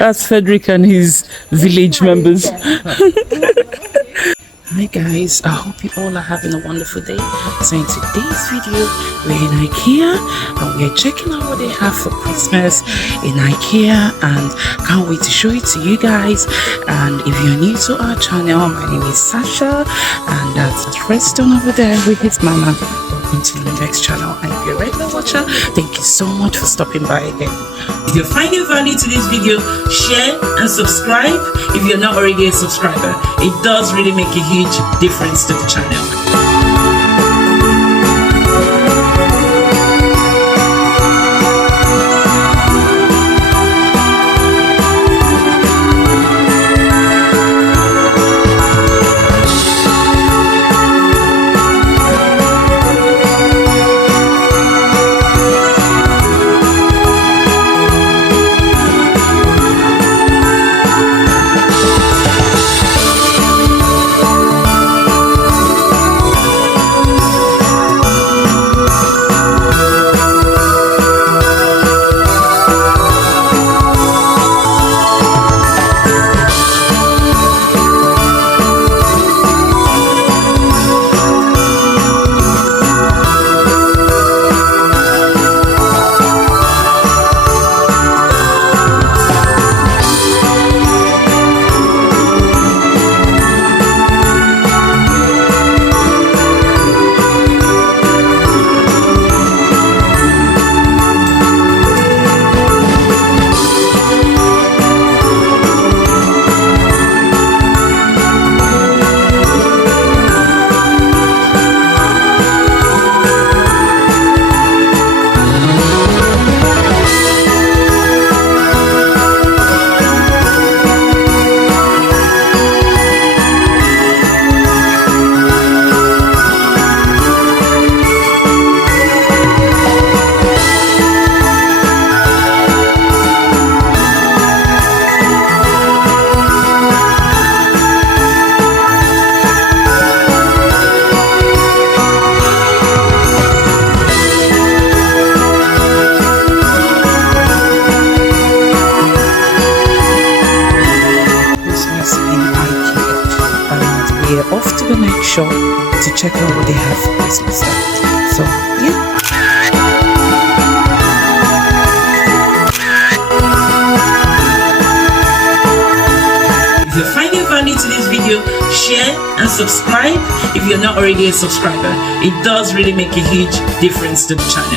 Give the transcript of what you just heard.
That's Frederick and his village members. Hi guys, I hope you all are having a wonderful day. So in today's video, we're in Ikea and we're checking out what they have for Christmas in Ikea, and can't wait to show it to you guys. And if you're new to our channel, my name is Sasha and that's Redstone over there with his mama. Welcome to the next channel, and if you're a regular watcher, thank you so much for stopping by again. If you're finding value to this video, share and subscribe if you're not already a subscriber. It does really make a huge difference to the channel. We're off to the next shop to check out what they have for Christmas. So yeah. If you're finding value to this video, share and subscribe if you're not already a subscriber. It does really make a huge difference to the channel.